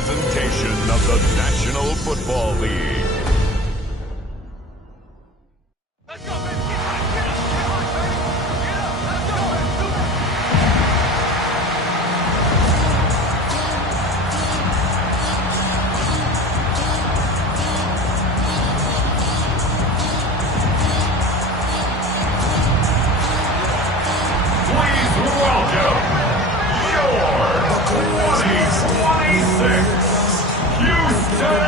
presentation of the National Football League. Let's go, baby. Get up, baby. Get up. Let's go, baby. Please welcome your 2026 Houston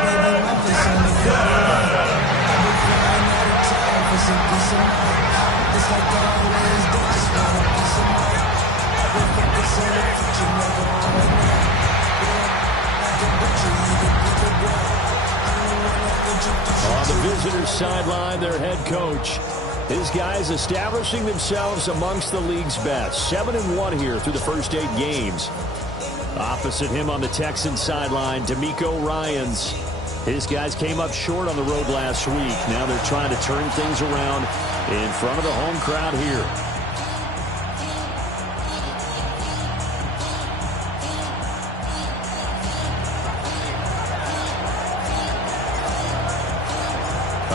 On the visitor's sideline, their head coach. His guys establishing themselves amongst the league's best. 7-1 here through the first 8 games. Opposite him on the Texans sideline, D'Amico Ryans. His guys came up short on the road last week. Now they're trying to turn things around in front of the home crowd here.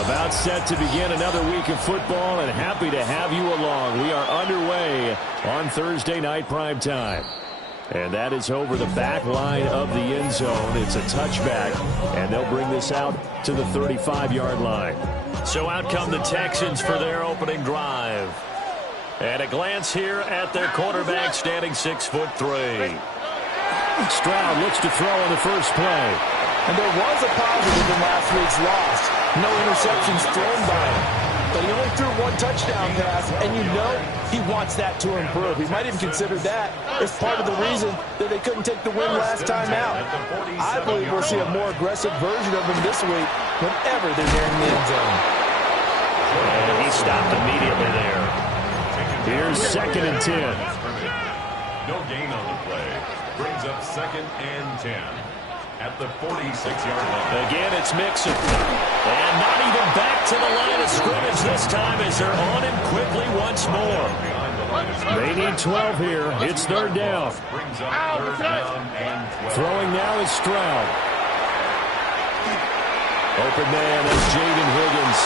About set to begin another week of football, and happy to have you along. We are underway on Thursday night primetime. And that is over the back line of the end zone. It's a touchback, and they'll bring this out to the 35-yard line. So out come the Texans for their opening drive. And a glance here at their quarterback, standing 6'3". Stroud looks to throw on the first play. And there was a positive in last week's loss. No interceptions thrown by him. But he only threw 1 touchdown pass, and you know he wants that to improve. He might even consider that as part of the reason that they couldn't take the win last time out. I believe we'll see a more aggressive version of him this week whenever they're nearing the end zone. And he stopped immediately there. Here's 2nd and 10. No gain on the play. Brings up 2nd and 10. At the 46-yard line. Again, it's Mixon. And not even back to the line of scrimmage this time as they're on him quickly once more. They need 12 here. It's 3rd down. Brings up 3rd down and 12. Throwing now is Stroud. Open man is Jaden Higgins.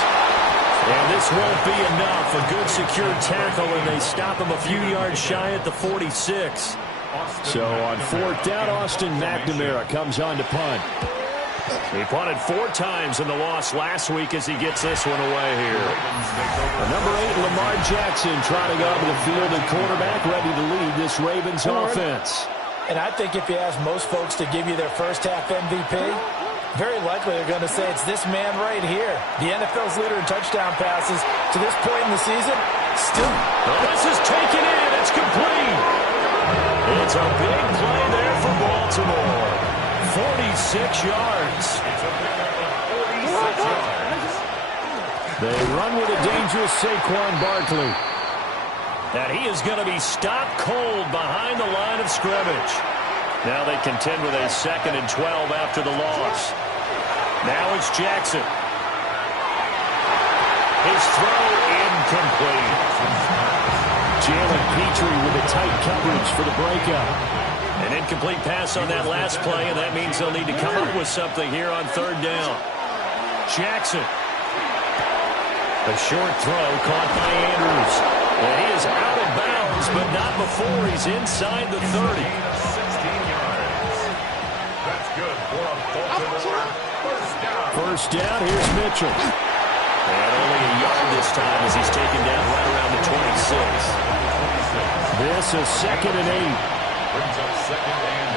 And this won't be enough. A good secure tackle, and they stop him a few yards shy at the 46. So on 4th down, Austin McNamara comes on to punt. He punted 4 times in the loss last week as he gets this one away here. Number 8, Lamar Jackson, trotting onto the field at quarterback, ready to lead this Ravens offense. And I think if you ask most folks to give you their first half MVP, very likely they're going to say it's this man right here. The NFL's leader in touchdown passes to this point in the season. Still. This is taken in. It's complete. It's a big play there for Baltimore. 46 yards. They run with a dangerous Saquon Barkley. And he is going to be stopped cold behind the line of scrimmage. Now they contend with a 2nd and 12 after the loss. Now it's Jackson. His throw incomplete. Jalen Petrie with a tight coverage for the breakup. An incomplete pass on that last play, and that means they'll need to come up with something here on 3rd down. Jackson. A short throw caught by Andrews. And he is out of bounds, but not before he's inside the 30. 16 yards. That's good for a Baltimore first down. First down, here's Mitchell. And only a yard this time as he's taken down right around the 26. This is 2nd and 8. Brings up 2nd and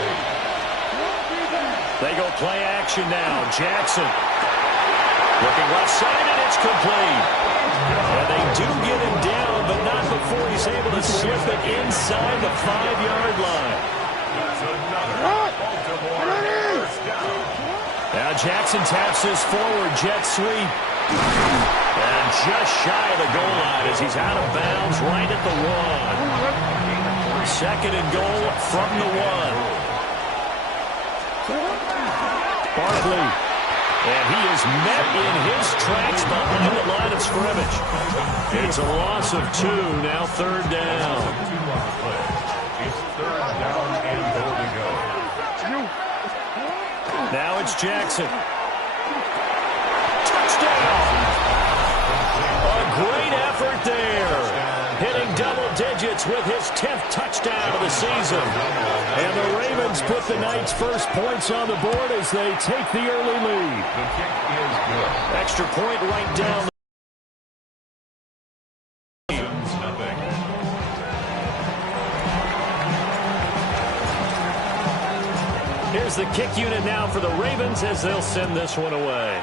8. They go play action now. Jackson. Looking left side, and it's complete. And they do get him down, but not before he's able to slip it inside the 5-yard line. That's another Baltimore first down. Now Jackson taps this forward jet sweep. And just shy of the goal line as he's out of bounds right at the 1. 2nd and goal from the 1. Barkley. And he is met in his tracks behind the line of scrimmage. It's a loss of 2, now 3rd down. It's 3rd down and goal to go. Now it's Jackson. Touchdown! A great effort there. Hitting double digits with his 10th touchdown of the season. And the Ravens put the Knights' first points on the board as they take the early lead. The kick is good. Extra point right down. Nothing. Here's the kick unit now for the Ravens as they'll send this one away.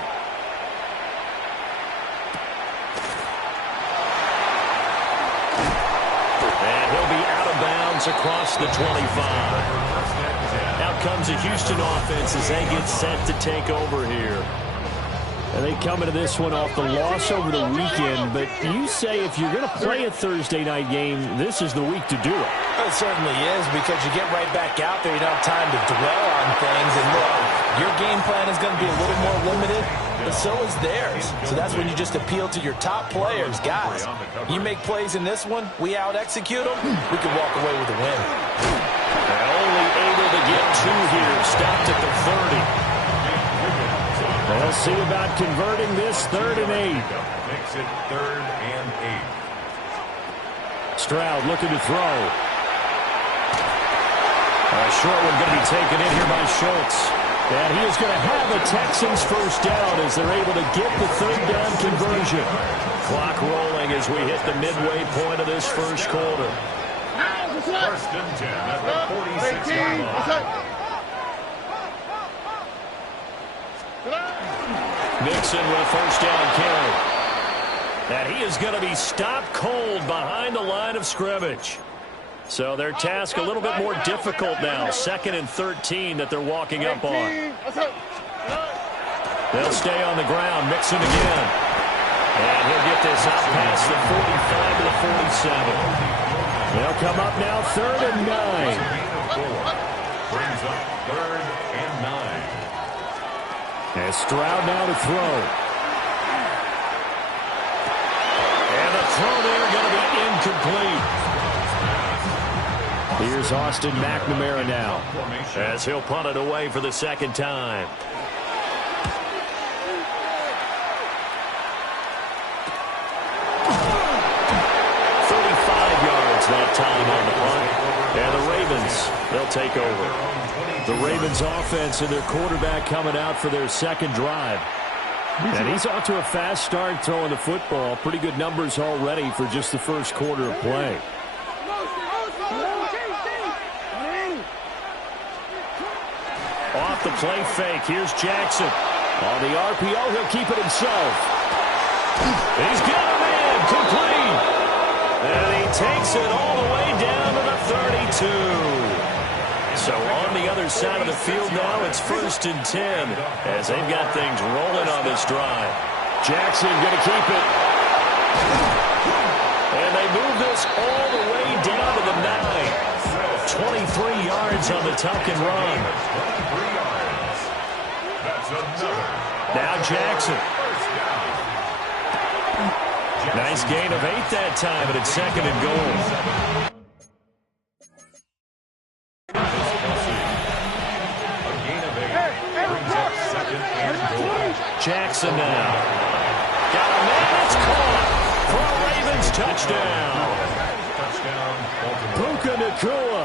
And he'll be out of bounds across the 25. Out comes the Houston offense as they get set to take over here. And they come into this one off the loss over the weekend. But you say if you're going to play a Thursday night game, this is the week to do it. Well, it certainly is, because you get right back out there. You don't have time to dwell on things. And look, your game plan is going to be a little more limited, but so is theirs. So that's when you just appeal to your top players. Guys, you make plays in this one, we out-execute them, we can walk away with a win. They're only able to get two here. Stopped at the 30. They'll see about converting this 3rd and 8. Makes it 3rd and 8. Stroud looking to throw. A short one going to be taken in here by Schultz. And he is going to have a Texans first down as they're able to get the 3rd down conversion. Clock rolling as we hit the midway point of this first quarter. 1st and 10 at the 46-yard line. Mixon with a first down carry. And he is going to be stopped cold behind the line of scrimmage. So their task a little bit more difficult now. 2nd and 13 that they're walking up on. They'll stay on the ground. Mixon again. And he'll get this out past the 45 to the 47. They'll come up now 3rd and 9. Brings up 3rd and 9. And Stroud now to throw. And the throw there going to be incomplete. Here's Austin McNamara now as he'll punt it away for the 2nd time. That time on the punt. And the Ravens, they'll take over. The Ravens offense and their quarterback coming out for their 2nd drive. And he's off to a fast start throwing the football. Pretty good numbers already for just the first quarter of play. Off the play fake. Here's Jackson. On the RPO, he'll keep it himself. He's got a man complete. And he takes it all the way down to the 32. So on the other side of the field now, it's 1st and 10 as they've got things rolling on this drive. Jackson going to keep it. And they move this all the way down to the 9. 23 yards on the tuck and run. 23 yards. That's another. Now Jackson. Nice gain of 8 that time, but it's 2nd and goal. A gain of 8 brings up 2nd and goal. Jackson now. Got a man, it's caught for a Ravens touchdown. Puka Nacua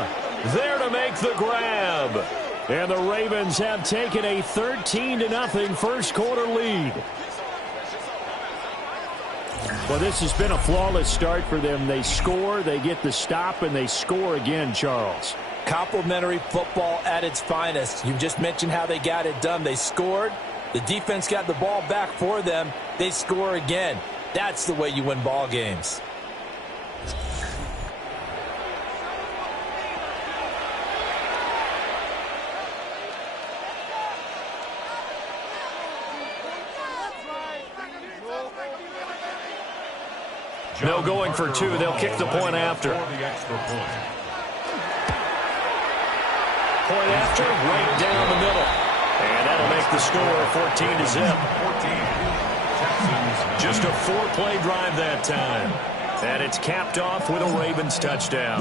there to make the grab. And the Ravens have taken a 13-0 first quarter lead. Well, this has been a flawless start for them. They score, they get the stop, and they score again, Charles. Complimentary football at its finest. You just mentioned how they got it done. They scored. The defense got the ball back for them. They score again. That's the way you win ball games. No going for 2. They'll kick the point after. Point after, right down the middle. And that'll make the score 14-0. Just a 4-play drive that time. And it's capped off with a Ravens touchdown.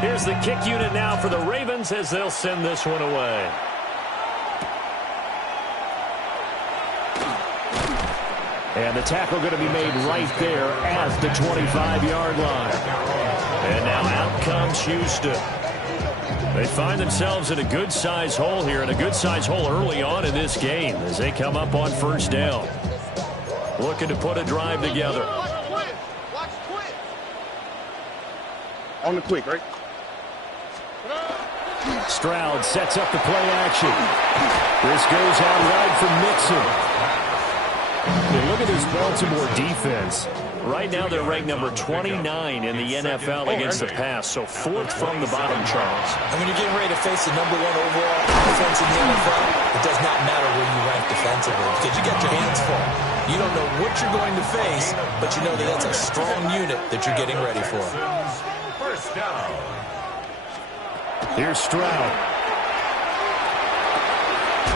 Here's the kick unit now for the Ravens as they'll send this one away. And the tackle going to be made right there at the 25-yard line. And now out comes Houston. They find themselves in a good-sized hole here, and a good-sized hole early on in this game as they come up on first down. Looking to put a drive together. On the quick, right? Stroud sets up the play action. This goes out right for Mixon. And look at this Baltimore defense. Right now they're ranked number 29 in the NFL against the pass, so fourth from the bottom, Charles. And when you're getting ready to face the #1 overall offense in the NFL, it does not matter where you rank defensively because you got your hands full. You don't know what you're going to face, but you know that that's a strong unit that you're getting ready for. First down. Here's Stroud.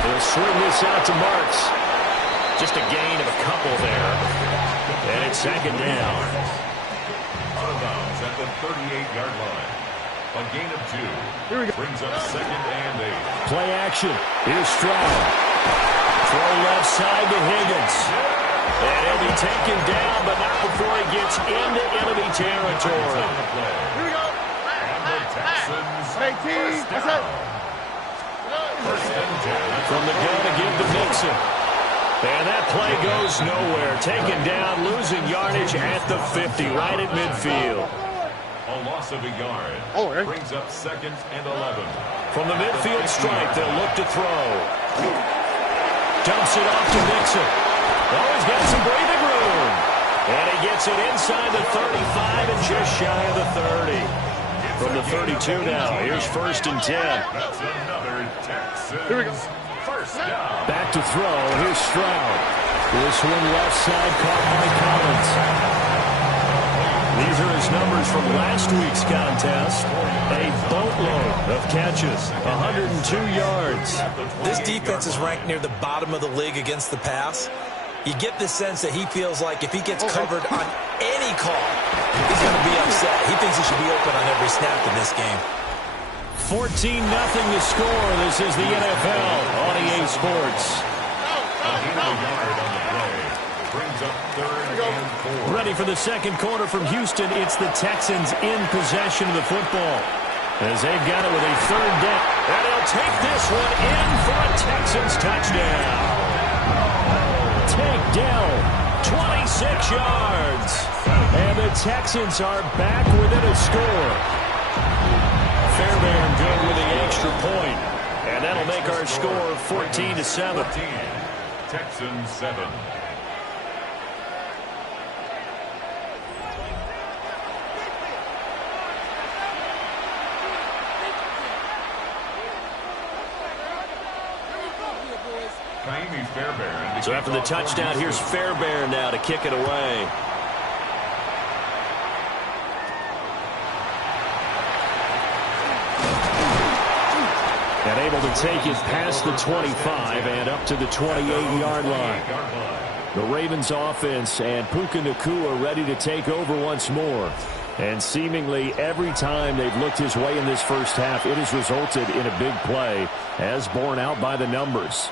He'll swing this out to Marks. Just a gain of a couple there. And it's second down. Out of bounds at the 38-yard line. A gain of 2. Brings up second and 8. Play action. Here's Stroud. Throw left side to Higgins. And he'll be taken down, but not before he gets into enemy territory. Here we go. And the Texans first down. First and 10. From the gun to give to Mixon. And that play goes nowhere. Taken down, losing yardage at the 50, right at midfield. A loss of a yard. Brings up second and 11. From the midfield stripe, they'll look to throw. Dumps it off to Mixon. Oh, he's got some breathing room. And he gets it inside the 35 and just shy of the 30. From the 32 now, here's first and 10. That's another Texans. Here we go. First down. Back to throw. Here's Stroud. This one left side caught by Collins. These are his numbers from last week's contest. A boatload of catches, 102 yards. This defense is ranked near the bottom of the league against the pass. You get the sense that he feels like if he gets covered on any call, he's going to be upset. He thinks he should be open on every snap in this game. 14-0 to score. This is the NFL on EA Sports. Ready for the second quarter from Houston. It's the Texans in possession of the football as they've got it with a third down. And he'll take this one in for a Texans touchdown. Take down 26 yards. And the Texans are back within a score. Fairbairn good with the extra point. And that'll make our score 14-7. Texans 7. So after the touchdown, here's Fairbairn now to kick it away. And able to take it past the 25 and up to the 28-yard line. The Ravens offense and Puka Nacua ready to take over once more. And seemingly every time they've looked his way in this first half, it has resulted in a big play, as borne out by the numbers.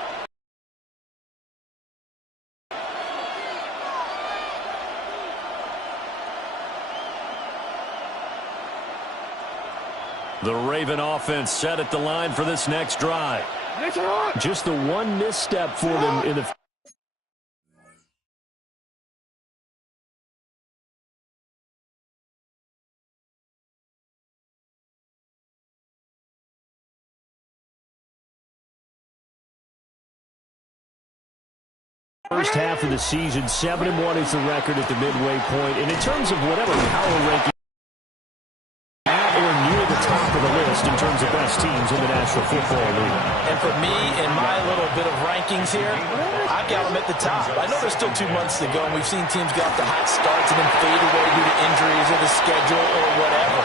The Raven offense set at the line for this next drive. Just the one misstep for them in the first half of the season. 7-1 is the record at the midway point. And in terms of whatever power ranking, in terms of best teams in the National Football League. And for me, in my little bit of rankings here, I've got them at the top. I know there's still 2 months to go, and we've seen teams get off to hot starts and then fade away due to injuries or the schedule or whatever.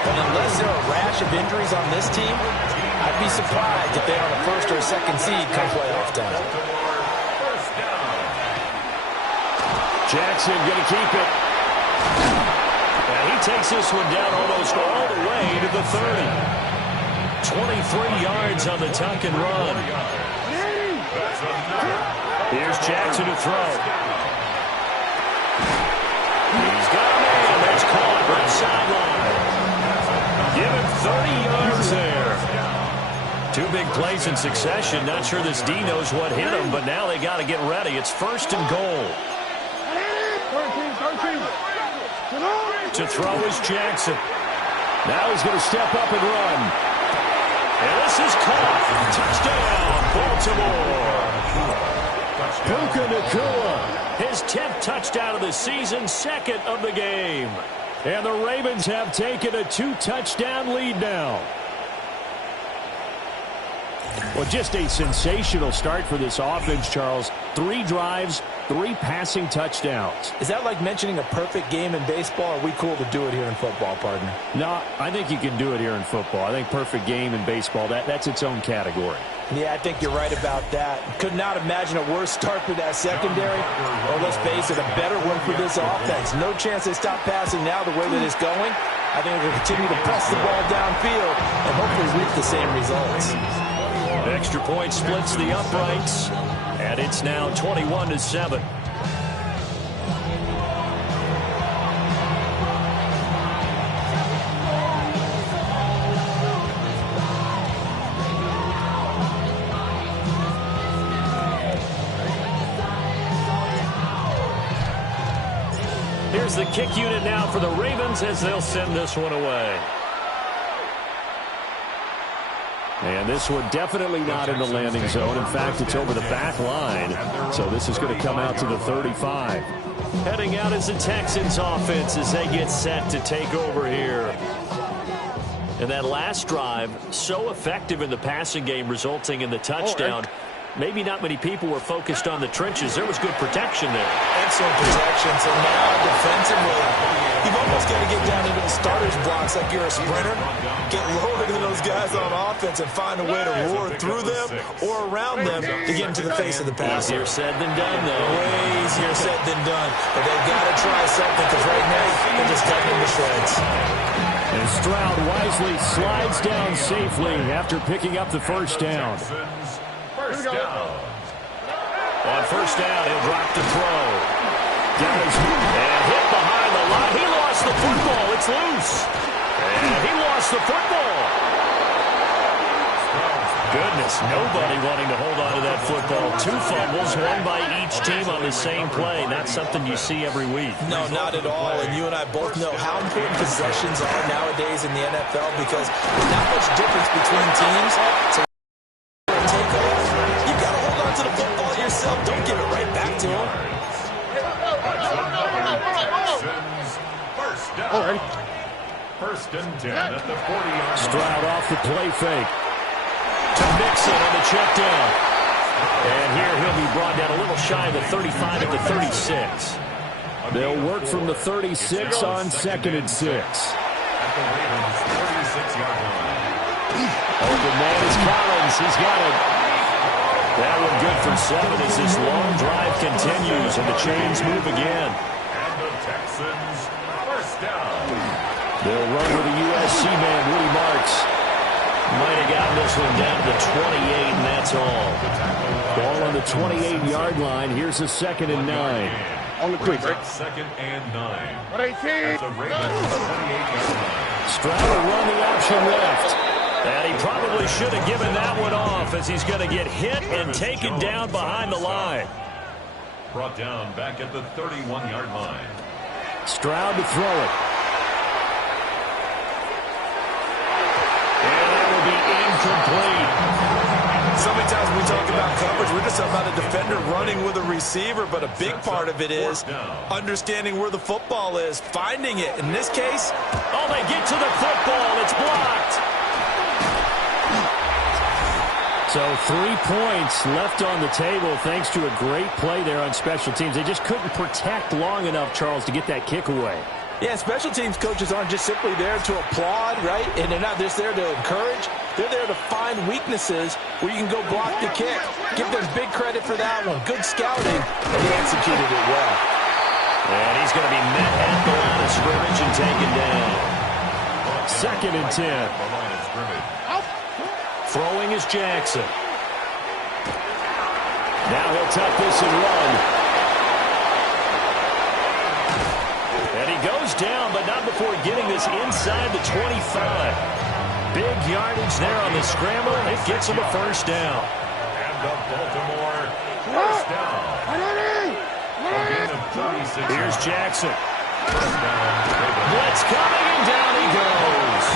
But unless there are a rash of injuries on this team, I'd be surprised if they're on a first or a second seed come playoff time. Jackson going to keep it. He takes this one down almost all the way to the 30. 23 yards on the tuck and run. Here's Jackson to throw. sideline. Give him 30 yards there. 2 big plays in succession. Not sure this D knows what hit him, but now they got to get ready. It's 1st and goal. To throw is Jackson. Now he's going to step up and run. And this is caught. Touchdown, Baltimore. Puka Nacua, his 10th touchdown of the season, 2nd of the game. And the Ravens have taken a 2-touchdown lead now. Well, just a sensational start for this offense, Charles. 3 drives, 3 passing touchdowns. Is that like mentioning a perfect game in baseball? Or are we cool to do it here in football, partner? No, I think you can do it here in football. I think perfect game in baseball, that's its own category. Yeah, I think you're right about that. Could not imagine a worse start for that secondary. Or let's face it, a better one for this offense. No chance they stop passing now the way that it's going. I think they'll continue to press the ball downfield and hopefully reap the same results. Extra point splits the uprights, and it's now 21-7. Here's the kick unit now for the Ravens as they'll send this one away. And this one definitely not in the landing zone. In fact, it's over the back line. So this is going to come out to the 35. Heading out is the Texans offense as they get set to take over here. And that last drive, so effective in the passing game, resulting in the touchdown. Maybe not many people were focused on the trenches. There was good protection there. Excellent protection. So now defensively, you've almost got to get down into the starter's blocks like you're a sprinter. Get lower than those guys on offense and find a way to roar through them or around them to get into the face of the passer. Easier said than done, though. Way easier said than done. But they've got to try something because right now they're just cutting them to shreds. And Stroud wisely slides down safely after picking up the first down. First down. On first down, he'll drop the throw. And hit behind the line. He lost the football. It's loose. And he lost the football. Goodness, nobody wanting to hold on to that football. 2 fumbles, 1 by each team on the same play. Not something you see every week. No, not at all. And you and I both know how important possessions are nowadays in the NFL because there's not much difference between teams. So you've got to hold on to the football yourself. Don't give it right back to him. First down. First and 10 at the 40-yard line. Stroud off the play fake. To Mixon on the check down. And here he'll be brought down a little shy of the 35 at the 36. They'll work from the 36 on 2nd and 6. At the Ravens' 36-yard line. Open man is Collins. He's got it. That one good for 7 as this long drive continues and the chains move again. And the Texans, first down. They'll run with the USC man, Woody Marks. Might have gotten this one down to the 28, and that's all. Ball on the 28-yard line. Here's a 2nd and 9. On the quick, right? 2nd and 9. At the Ravens' 28-yard line. Stroud will run the option left. And he probably should have given that one off as he's going to get hit and taken down behind the line. Brought down back at the 31-yard line. Stroud to throw it. And that will be incomplete. So many times when we talk about coverage, we're just talking about a defender running with a receiver, but a big part of it is understanding where the football is, finding it. In this case, oh, they get to the football. It's blocked. So 3 points left on the table thanks to a great play there on special teams. They just couldn't protect long enough, Charles, to get that kick away. Yeah, special teams coaches aren't just simply there to applaud, right? And they're not just there to encourage. They're there to find weaknesses where you can go block the kick. Give them big credit for that one. Good scouting, and he executed it well. And he's going to be met at the line of scrimmage and taken down. 2nd and 10. Throwing is Jackson. Now he'll tuck this and run. And he goes goes down, but not before getting this inside the 25. Big yardage there on the scramble. It gets him a first down. And the Baltimore first down. A gain of 36. Here's Jackson. First down. Blitz coming, and down he goes.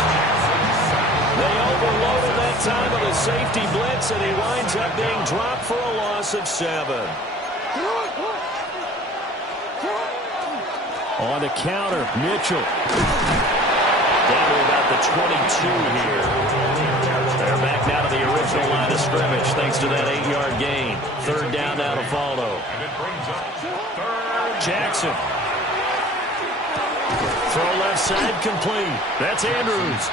They overloaded that time of the safety blitz, and he winds up being dropped for a loss of 7. On the counter, Mitchell. Down to about the 22 here. They're back now to the original line of scrimmage thanks to that 8-yard gain. Third down now to follow. And it brings up third. Jackson. Throw left side complete. That's Andrews.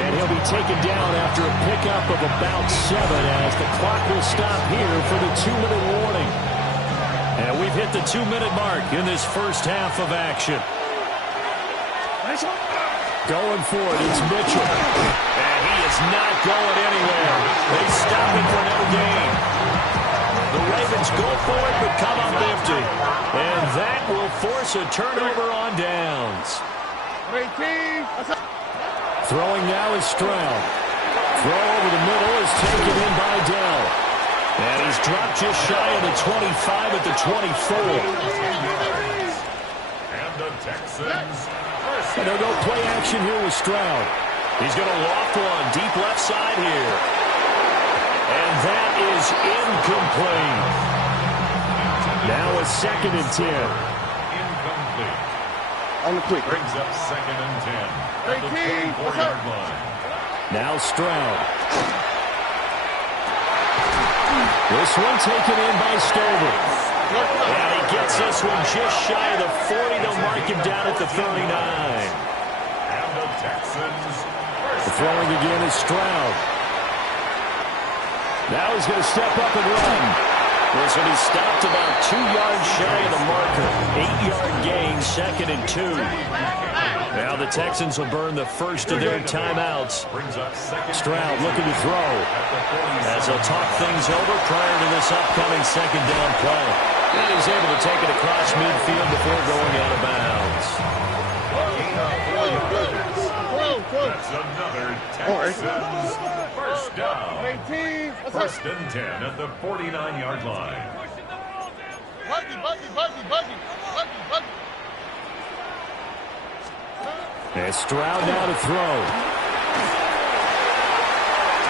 And he'll be taken down after a pickup of about 7 as the clock will stop here for the 2-minute warning. And we've hit the 2-minute mark in this first half of action. Going for it, it's Mitchell. And he is not going anywhere. They stop him for no gain. The Ravens go for it, but come up empty. And that will force a turnover on downs. Throwing now is Stroud. Throw over the middle is taken in by Dell. And he's dropped just shy of the 25 at the 24. And the Texans. And they'll go play action here with Stroud. He's going to loft one deep left side here. And that is incomplete. Now a 2nd and 10. Incomplete. On the quick. Brings up 2nd and 10. At the 24-yard line. Now Stroud. This one taken in by Stover. And he gets this one just shy of the 40. They'll mark him down at the 39. And the Texans. The throwing again is Stroud. Now he's going to step up and run. Listen, he stopped about 2 yards shy of the marker. 8-yard gain, 2nd and 2. Now the Texans will burn the first of their timeouts. Stroud looking to throw as they'll talk things over prior to this upcoming 2nd down play. And he's able to take it across midfield before going out of bounds. That's another Texans first down. 1st and 10 at the 49-yard line. And Stroud now to throw.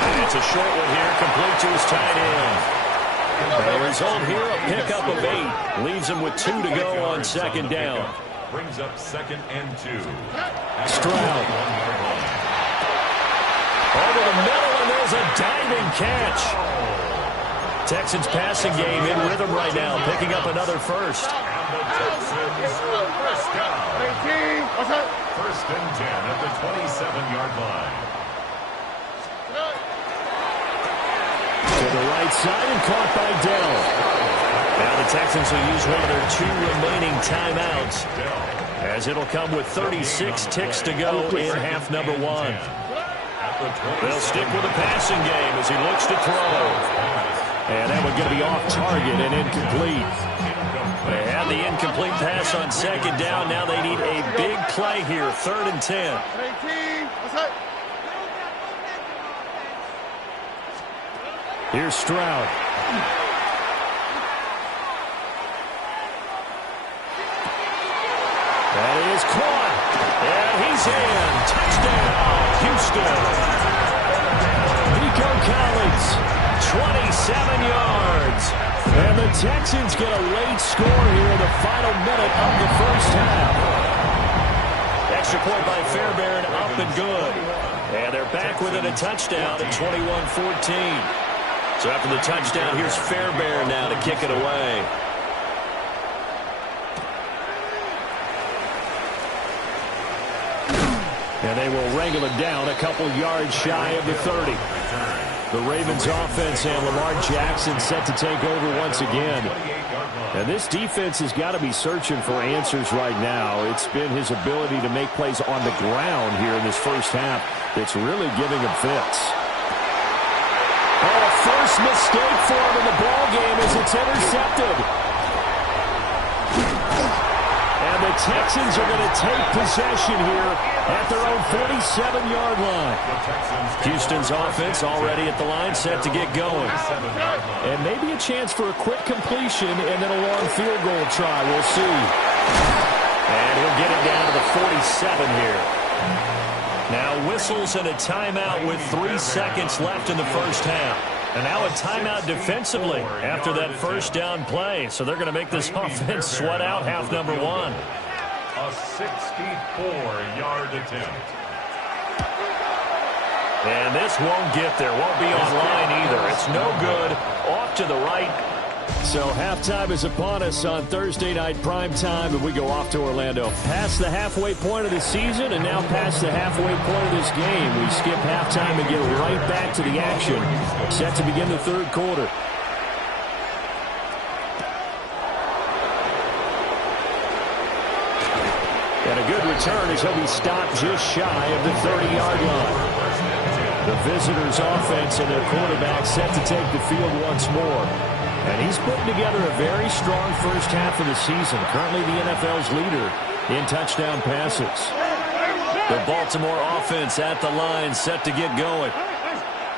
And it's a short one here, complete to his tight end. The result here, a pickup of 8. Leaves him with 2 to go on 2nd down. Brings up 2nd and 2. Stroud. Over the middle, and there's a diving catch. Texans passing game in rhythm right now, picking up another first. And the Texans first down. 1st and 10 at the 27-yard line. To the right side and caught by Dell. Now the Texans will use one of their 2 remaining timeouts as it'll come with 36 ticks to go in half number 1. They'll stick with the passing game as he looks to throw. And that one's going to be off target and incomplete. They had the incomplete pass on 2nd down. Now they need a big play here, 3rd and 10. Here's Stroud. That is caught. And he's in. Touchdown, Houston. Nico Collins, 27 yards. And the Texans get a late score here in the final minute of the first half. Extra point by Fairbairn, up and good. And they're back within a touchdown at 21-14. So after the touchdown, here's Fairbairn now to kick it away. And they will wrangle it down a couple yards shy of the 30. The Ravens offense and Lamar Jackson set to take over once again. And this defense has got to be searching for answers right now. It's been his ability to make plays on the ground here in this first half that's really giving him fits. Oh, first mistake for him in the ball game as it's intercepted. And the the Texans are going to take possession here at their own 47-yard line. Houston's offense already at the line, set to get going. And maybe a chance for a quick completion and then a long field goal try. We'll see. And he'll get it down to the 47 here. Now whistles and a timeout with 3 seconds left in the first half. And now a timeout defensively after that first down play. So they're going to make this offense sweat out half number one. A 64-yard attempt. And this won't get there. Won't be online either. It's no good. Off to the right. So halftime is upon us on Thursday night primetime, and we go off to Orlando. Past the halfway point of the season and now past the halfway point of this game. We skip halftime and get right back to the action. Set to begin the third quarter. And a good return as he'll be stopped just shy of the 30-yard line. The visitors' offense and their quarterback set to take the field once more. And he's putting together a very strong first half of the season. Currently the NFL's leader in touchdown passes. The Baltimore offense at the line, set to get going.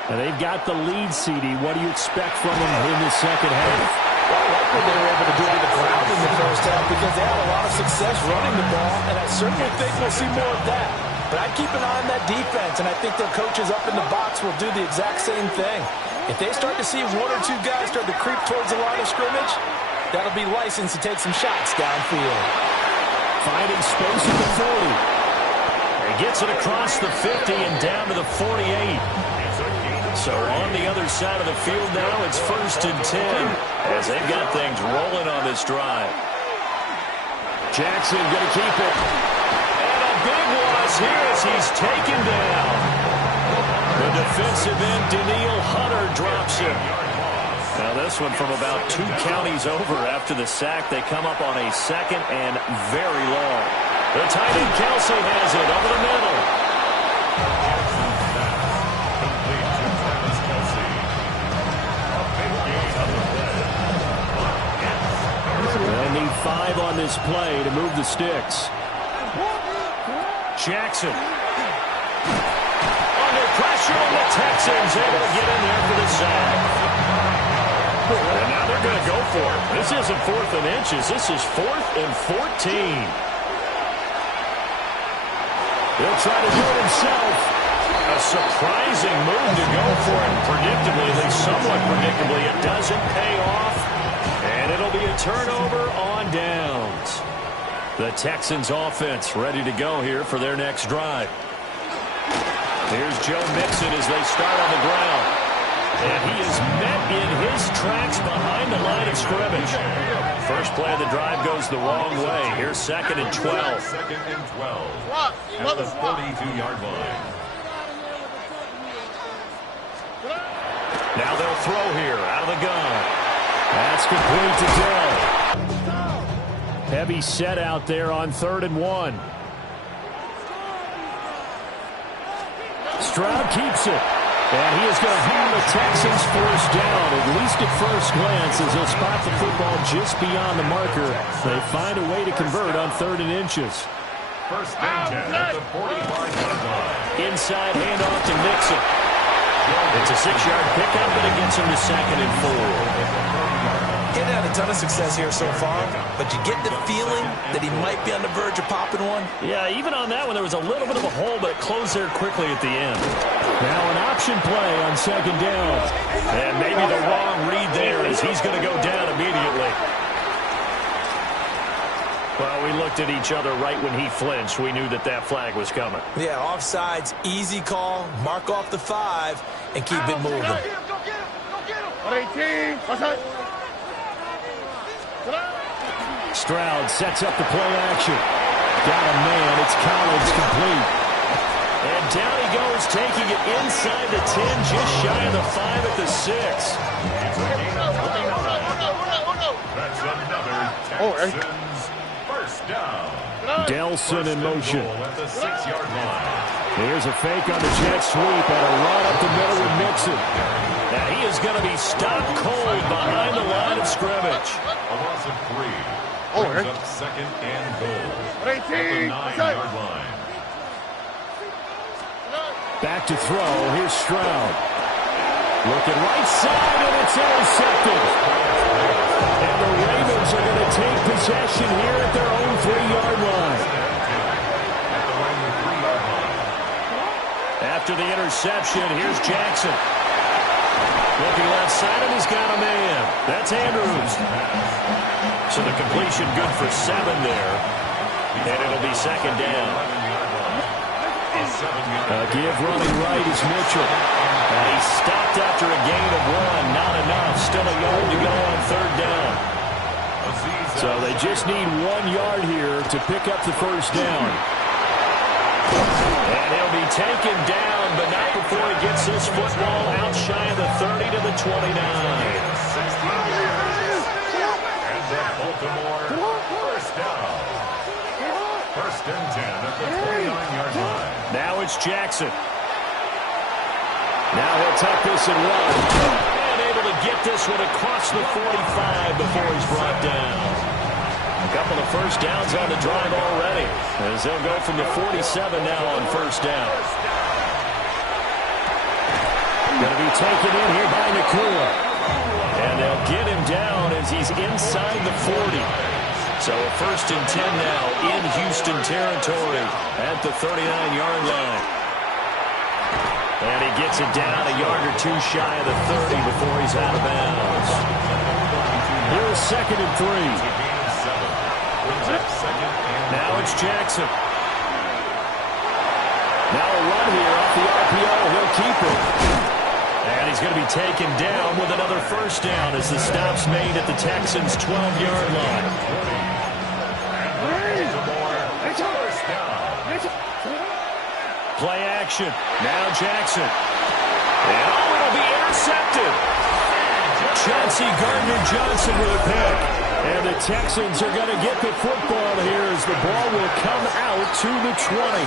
And they've got the lead, CD. What do you expect from them in the second half? Well, I like what they were able to do on the ground in the first half because they had a lot of success running the ball, and I certainly think we'll see more of that. But I'd keep an eye on that defense, and I think their coaches up in the box will do the exact same thing. If they start to see one or two guys start to creep towards the line of scrimmage, that'll be licensed to take some shots downfield. Finding space at the 40. He gets it across the 50 and down to the 48. So on the other side of the field now, it's 1st and 10 as they've got things rolling on this drive. Jackson going to keep it. And a big loss here as he's taken down. The defensive end, Daniil Hunter, drops him. Now this one from about 2 counties over after the sack. They come up on a 2nd and very long. The tight end Kelsey has it over the middle. They'll need 5 on this play to move the sticks. Jackson. Under pressure, and the Texans able to get in there for the sack. And now they're going to go for it. This isn't 4th and inches. This is 4th and 14. He'll try to do it himself. A surprising move to go for it. Predictably, at least somewhat predictably, it doesn't pay off. And it'll be a turnover on downs. The Texans offense ready to go here for their next drive. Here's Joe Mixon as they start on the ground. And he is met in his tracks behind the line of scrimmage. First play of the drive goes the wrong way. Here's 2nd and 12. 2nd and 12 at the 42-yard line. Now they'll throw here out of the gun. That's complete to Dell. Heavy set out there on 3rd and 1. Stroud keeps it. And he is going to have the Texans forced down, at least at first glance, as they'll spot the football just beyond the marker. They find a way to convert on 3rd and inches. 1st and 10 at the 45-yard line. Inside handoff to Mixon. It's a 6-yard pickup, but it gets him to 2nd and 4. Getting had a ton of success here so far, but you get the feeling that he might be on the verge of popping one. Yeah, even on that one, there was a little bit of a hole, but it closed there quickly at the end. Now an option play on 2nd down. And maybe the wrong read there as he's going to go down immediately. Well, we looked at each other right when he flinched. We knew that that flag was coming. Yeah, offsides, easy call, mark off the 5, and keep it moving. Go get him! What's that? Stroud sets up the play action. Got a man. It's Collins complete. And down he goes, taking it inside the 10, just shy of the 5 at the 6. That's another Texans first down. Delson in motion. At the 6-yard line. Here's a fake on the jet sweep and a run up the middle with Mixon. Now he is going to be stopped cold behind the line of scrimmage. A loss of 3. brings up second and goal at the 9-yard line. Back to throw. Here's Stroud. Looking right side, and it's intercepted. And the Ravens are going to take possession here at their own 3-yard line. After the interception, here's Jackson. Looking left side, and he's got a man. That's Andrews. So the completion good for 7 there. And it'll be second down. Give running right is Mitchell. And he stopped after a gain of 1. Not enough. Still a yard to go on 3rd down. So they just need 1 yard here to pick up the first down. And he'll be taken down, but not before he gets this football out shy of the 30 to the 29. And the Baltimore first down. 1st and 10 at the 29-yard line. Now it's Jackson. Now he'll tuck this and run. And able to get this one across the 45 before he's brought down. A couple of first downs on the drive already, as they'll go from the 47 now on 1st down. Going to be taken in here by Nakua. And they'll get him down as he's inside the 40. So a 1st and 10 now in Houston territory at the 39-yard line. And he gets it down a yard or 2 shy of the 30 before he's out of bounds. Here's 2nd and 3. Now it's Jackson. Now a run here off the RPO. He'll keep it. And he's going to be taken down with another first down as the stop's made at the Texans' 12-yard line. Play action. Now Jackson. And it'll be intercepted. Chauncey Gardner-Johnson with a pick. And the Texans are going to get the football here as the ball will come out to the 20.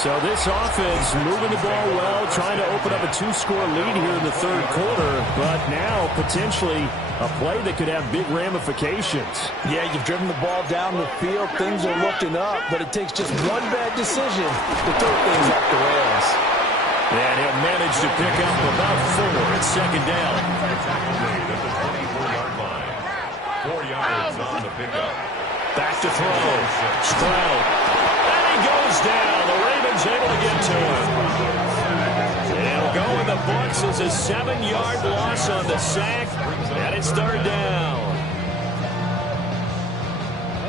So this offense moving the ball well, trying to open up a 2-score lead here in the 3rd quarter, but now potentially a play that could have big ramifications. Yeah, you've driven the ball down the field. Things are looking up, but it takes just one bad decision to throw things off the rails. And he'll manage to pick up about 4 at 2nd down. 4 yards on the pickup. Back to throw. Stroud. And he goes down. The Ravens able to get to him. It'll go in the books as a 7-yard loss on the sack. And it's 3rd down.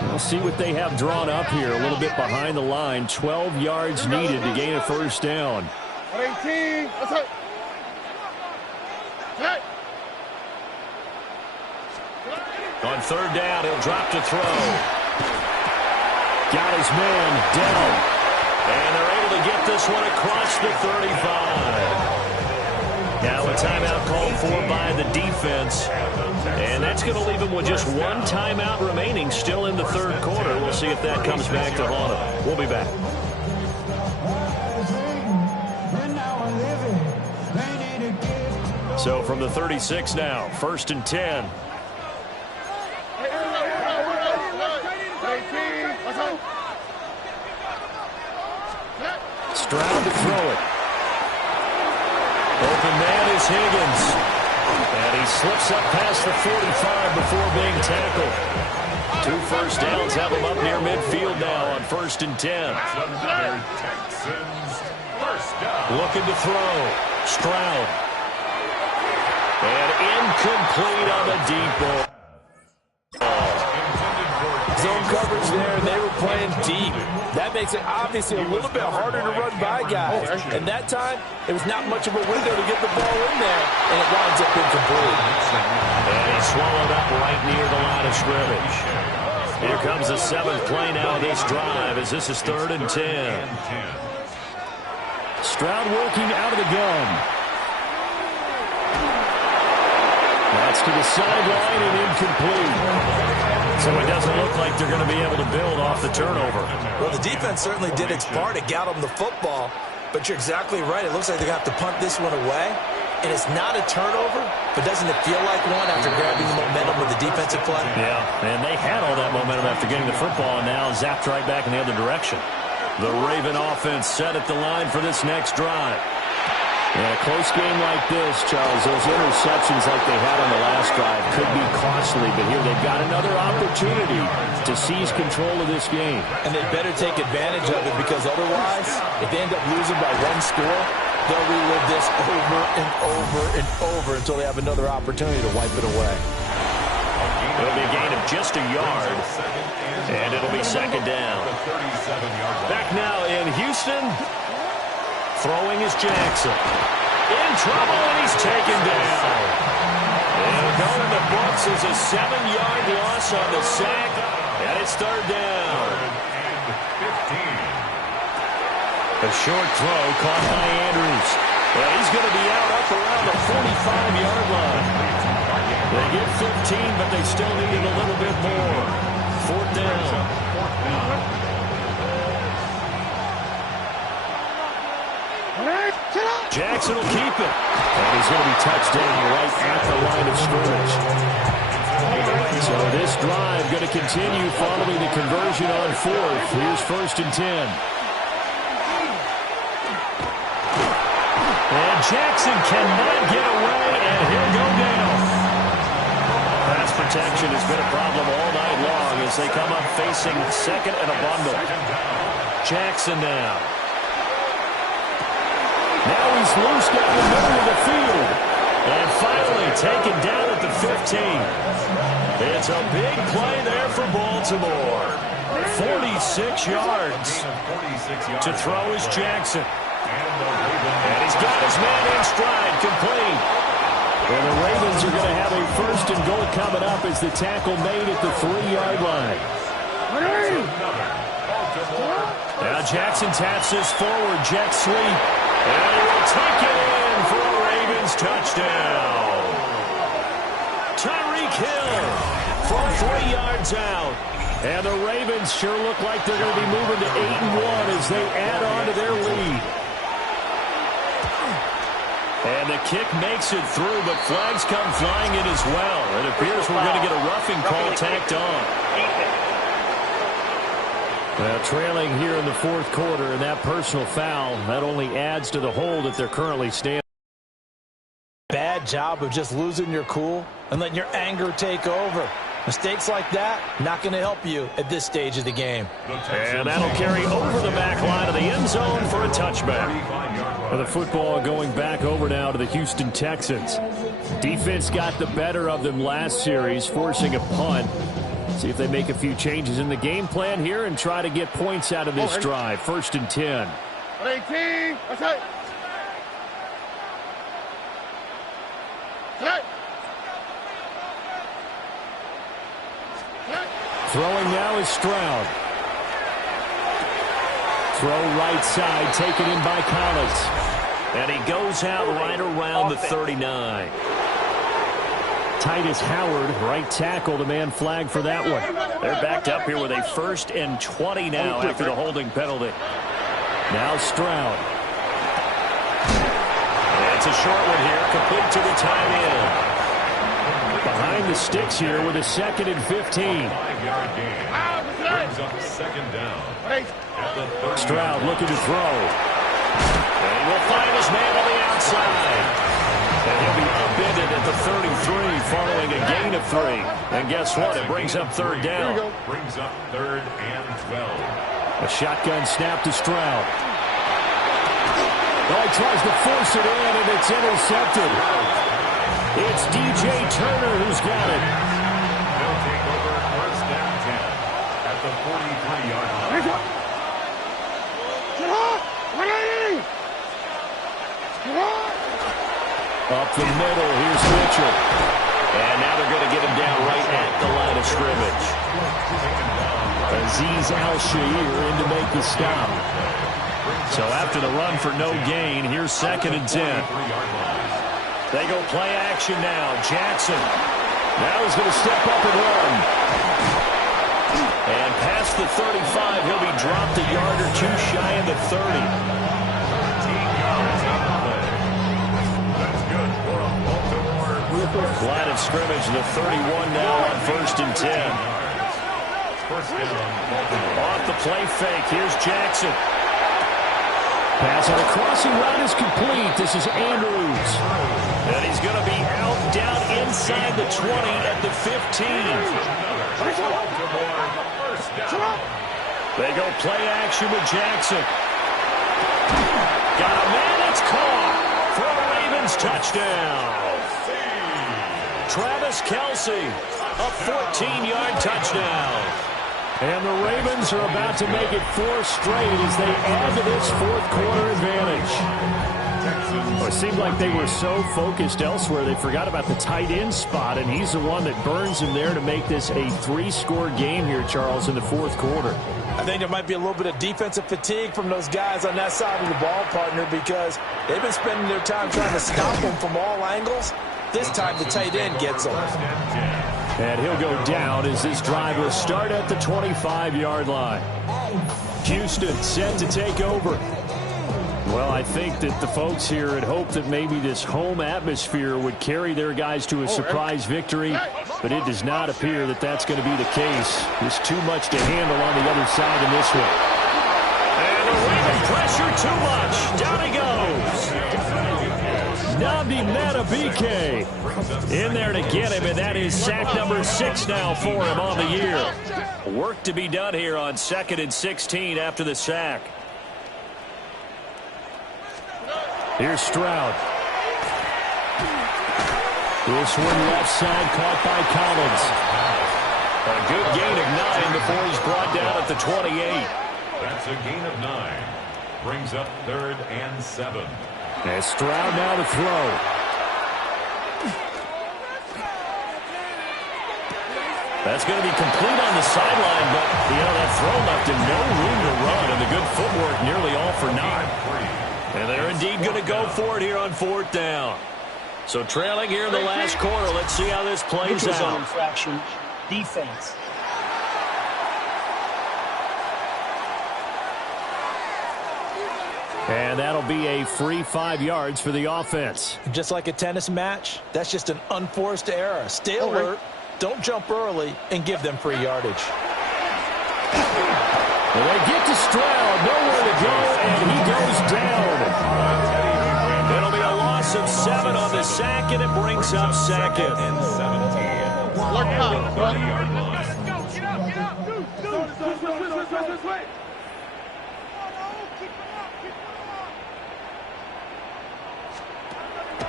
We'll see what they have drawn up here. A little bit behind the line. 12 yards needed to gain a first down. 18. Let's go. On 3rd down, he'll drop to throw. Got his man down. And they're able to get this one across the 35. Now a timeout called for by the defense. And that's going to leave him with just 1 timeout remaining still in the 3rd quarter. We'll see if that comes back to haunt him. We'll be back. So from the 36 now, 1st and 10. Stroud to throw it. Open man is Higgins. And he slips up past the 45 before being tackled. 2 first downs have him up near midfield now on 1st and 10. Looking to throw. Stroud. And incomplete on the deep ball. Zone coverage there, and they were playing deep. That makes it obviously a little bit harder to run by guys. And that time, it was not much of a window to get the ball in there, and it winds up incomplete. And he's swallowed up right near the line of scrimmage. Here comes the 7th play now of this drive as this is 3rd and 10. Stroud working out of the gun. That's to the sideline and incomplete. So it doesn't look like they're going to be able to build off the turnover. Well, the defense certainly did its part. It got them the football. But you're exactly right. It looks like they're going to have to punt this one away. And it's not a turnover, but doesn't it feel like one after grabbing the momentum with the defensive play? Yeah, and they had all that momentum after getting the football, and now zapped right back in the other direction. The Raven offense set at the line for this next drive. In a close game like this, Charles, those interceptions like they had on the last drive could be costly, but here they've got another opportunity to seize control of this game. And they better take advantage of it, because otherwise, if they end up losing by one score, they'll relive this over and over and over until they have another opportunity to wipe it away. It'll be a gain of just a yard, and it'll be second down. Back now in Houston. Throwing is Jackson. In trouble, and he's taken down. It'll go in the books as a 7-yard loss on the sack, and it's third down. A short throw caught by Andrews. Well, he's going to be out up around the 45-yard line. They get 15, but they still needed a little bit more. Fourth down. Jackson will keep it. And he's going to be touched down right at the line of scrimmage. So this drive going to continue following the conversion on fourth. Here's 1st and 10. And Jackson cannot get away, and he'll go down. Pass protection has been a problem all night long as they come up facing second and a bundle. Jackson now. Now he's loose down the middle of the field. And finally taken down at the 15. It's a big play there for Baltimore. 46 yards to throw is Jackson. And he's got his man in stride, complete. Well, the Ravens are going to have a 1st and goal coming up as the tackle made at the 3-yard line. Now Jackson taps this forward, jet sweep. And he will take it in for a Ravens touchdown. Tyreek Hill from 3 yards out. And the Ravens sure look like they're going to be moving to 8-1 as they add on to their lead. And the kick makes it through, but flags come flying in as well. It appears we're going to get a roughing call tacked on. Well, trailing here in the 4th quarter, and that personal foul, that only adds to the hole that they're currently standing. Bad job of just losing your cool and letting your anger take over. Mistakes like that, not going to help you at this stage of the game. And that'll carry over the back line of the end zone for a touchback. And the football going back over now to the Houston Texans. Defense got the better of them last series, forcing a punt. See if they make a few changes in the game plan here and try to get points out of this drive. 1st and 10. 18. That's it. Throwing now is Stroud. Throw right side, taken in by Collins. And he goes out right around the 39. Titus Howard, right tackle, the man flagged for that one. They're backed up here with a 1st and 20 now after the holding penalty. Now Stroud. It's a short one here, complete to the tight end. Behind the sticks here with a 2nd and 15. 5-yard gain. Brings up 2nd down. Stroud looking to throw. And he will find his man on the outside. And he'll be upended at the 33 following a gain of 3. And guess what? It brings up 3rd down. Brings up 3rd and 12. A shotgun snap to Stroud. Oh, he tries to force it in, and it's intercepted. It's DJ Turner who's got it. They'll take over 1st and 10 at the 43-yard line. Up the middle, here's Mitchell. And now they're going to get him down right at the line of scrimmage. Azeez Al-Shaair in to make the stop. So after the run for no gain, here's 2nd and 10. They go play action now. Jackson. Now he's going to step up and run. And past the 35, he'll be dropped a yard or two shy of the 30. 13 yards on the play. That's good. Line of scrimmage, the 31 now on 1st and 10. Off the play fake. Here's Jackson. Pass on a crossing route is complete. This is Andrews. And he's going to be out down inside the 20 at the 15. They go play action with Jackson. Got a man, it's caught for a Ravens touchdown. Travis Kelce, a 14-yard touchdown. And the Ravens are about to make it 4 straight as they add to this 4th quarter advantage. Well, it seemed like they were so focused elsewhere they forgot about the tight end spot, and he's the one that burns him there to make this a 3-score game here, Charles, in the 4th quarter. I think there might be a little bit of defensive fatigue from those guys on that side of the ball, partner, because they've been spending their time trying to stop them from all angles. This time the tight end gets them. And he'll go down as this drive will start at the 25-yard line. Houston set to take over. Well, I think that the folks here had hoped that maybe this home atmosphere would carry their guys to a surprise victory, but it does not appear that that's going to be the case. There's too much to handle on the other side in this one. And the Raven pressure too much. Down he goes. Nnamdi Madubuike in there to get him, and that is sack number 6 now for him on the year. Work to be done here on 2nd and 16 after the sack. Here's Stroud. This one left side caught by Collins. A good gain of 9 before he's brought down at the 28. That's a gain of 9. Brings up 3rd and 7. And Stroud now to throw. That's going to be complete on the sideline, but, that throw left him no room to run, and the good footwork nearly all for naught. And they're indeed going to go for it here on 4th down. So trailing here in the last quarter. Let's see how this plays out. Infraction, defense. And that'll be a free 5 yards for the offense. Just like a tennis match, that's just an unforced error. Stay alert, don't jump early, and give them free yardage. Well, they get to Stroud, nowhere to go, and he goes down. It'll be a loss of 7 on the sack, and it brings up 2nd and 17.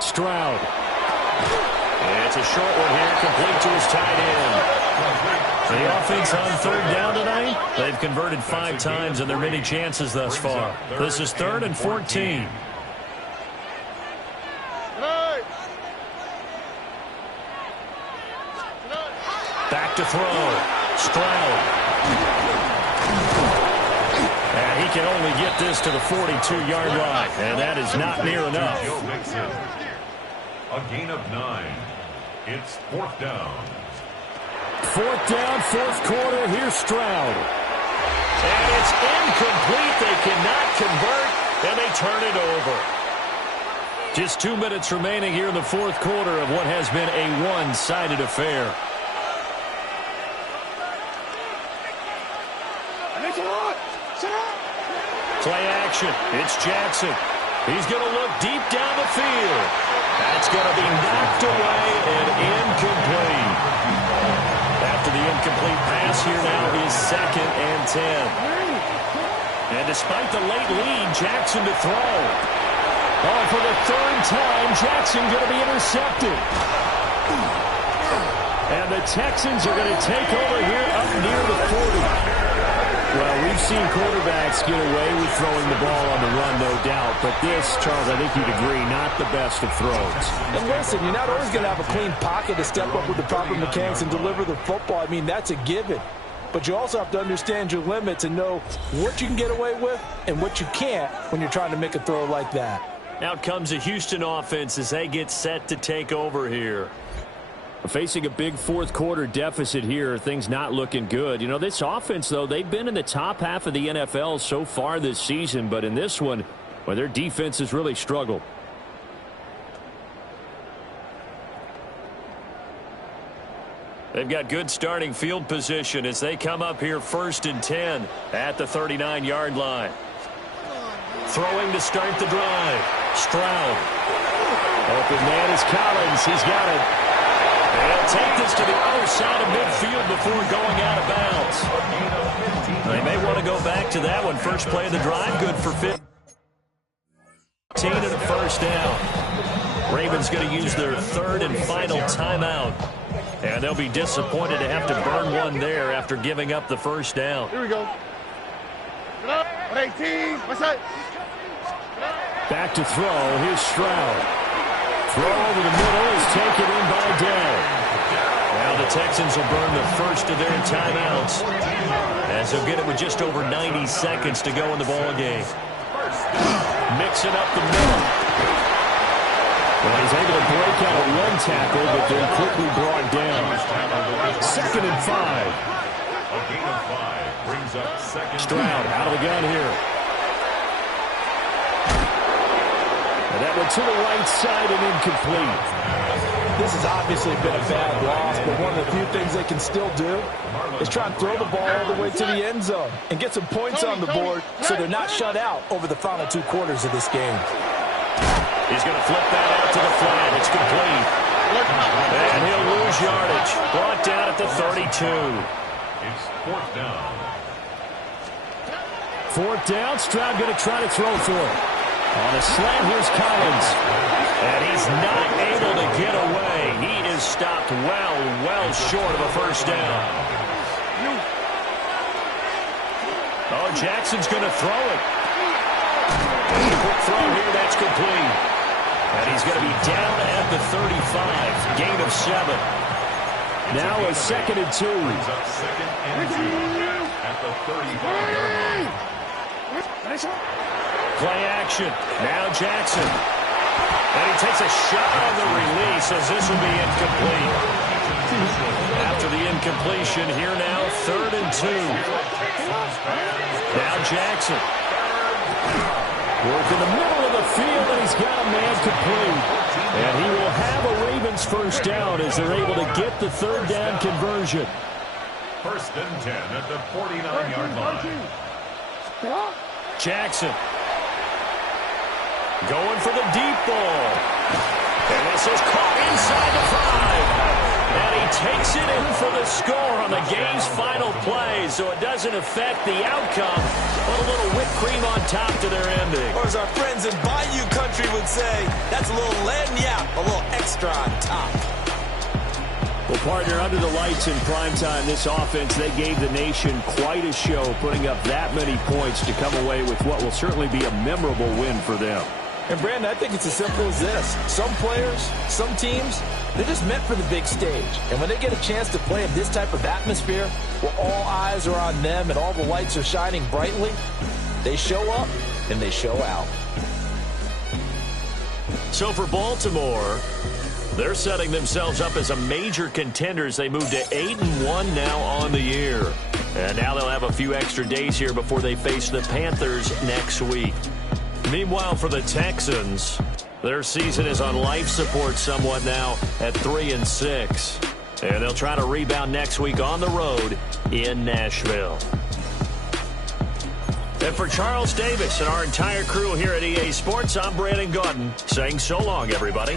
Stroud. And it's a short one here, complete to his tight end. The offense on 3rd down tonight, they've converted 5 times in their many chances thus far. This is 3rd and 14. Back to throw. Stroud. And he can only get this to the 42-yard line, and that is not near enough. A gain of 9. It's 4th down. 4th down, 4th quarter. Here's Stroud. And it's incomplete. They cannot convert, and they turn it over. Just 2 minutes remaining here in the 4th quarter of what has been a one-sided affair. Play action. It's Jackson. He's going to look deep down the field. That's going to be knocked away and incomplete. After the incomplete pass, here now is 2nd and 10. And despite the late lead, Jackson to throw. Oh, for the 3rd time, Jackson going to be intercepted. And the Texans are going to take over here up near the 40. Well, we've seen quarterbacks get away with throwing the ball on the run, no doubt. But this, Charles, I think you'd agree, not the best of throws. And listen, you're not always going to have a clean pocket to step up with the proper mechanics and deliver the football. I mean, that's a given. But you also have to understand your limits and know what you can get away with and what you can't when you're trying to make a throw like that. Out comes the Houston offense as they get set to take over here. Facing a big 4th quarter deficit here, things not looking good. This offense, though, they've been in the top half of the NFL so far this season, but in this one, well, their defense has really struggled. They've got good starting field position as they come up here 1st and 10 at the 39-yard line. Throwing to start the drive. Stroud. Open man is Collins. He's got it. They'll take this to the other side of midfield before going out of bounds. They may want to go back to that one. First play of the drive, good for 15 and a first down. Ravens going to use their 3rd and final timeout. And they'll be disappointed to have to burn one there after giving up the first down. Here we go. 18. What's that? Back to throw. Here's Stroud. Throw over the middle is taken in by Dell. Now the Texans will burn the first of their timeouts as they'll get it with just over 90 seconds to go in the ball game. Mixing up the middle. Well, he's able to break out a one tackle, but then quickly brought down. 2nd and 5. A gain of 5 brings up 2nd. Stroud out of the gun here. And that went to the right side and incomplete. This has obviously been a bad loss, but one of the few things they can still do is try and throw the ball all the way to the end zone and get some points on the board so they're not shut out over the final 2 quarters of this game. He's going to flip that out to the flat. It's complete. And he'll lose yardage. Brought down at the 32. It's 4th down. 4th down. Stroud going to try to throw for it. On a slant, here's Collins. And he's not able to get away. He is stopped well short of a first down. Oh, Jackson's going to throw it. Quick throw here, that's complete. And he's going to be down at the 35. Gain of 7. Now a 2nd and 2. Brings up 2nd and 2 at the 35-yard line. Play action. Now Jackson. And he takes a shot on the release as this will be incomplete. After the incompletion, here now, 3rd and 2. Now Jackson. Work in the middle of the field, and he's got a man complete. And he will have a Ravens first down as they're able to get the 3rd down conversion. 1st and 10 at the 49-yard line. Jackson. Going for the deep ball. And this is caught inside the 5. And he takes it in for the score on the game's final play. So it doesn't affect the outcome, but a little whipped cream on top to their ending. Or as our friends in Bayou Country would say, that's a little lagniappe, a little extra on top. Well, partner, under the lights in primetime, this offense, they gave the nation quite a show, putting up that many points to come away with what will certainly be a memorable win for them. And, Brandon, I think it's as simple as this. Some players, some teams, they're just meant for the big stage. And when they get a chance to play in this type of atmosphere, where all eyes are on them and all the lights are shining brightly, they show up and they show out. So for Baltimore, they're setting themselves up as a major contender as they move to 8-1 now on the year. And now they'll have a few extra days here before they face the Panthers next week. Meanwhile, for the Texans, their season is on life support somewhat now at 3-6. And they'll try to rebound next week on the road in Nashville. And for Charles Davis and our entire crew here at EA Sports, I'm Brandon Gaudin saying so long, everybody.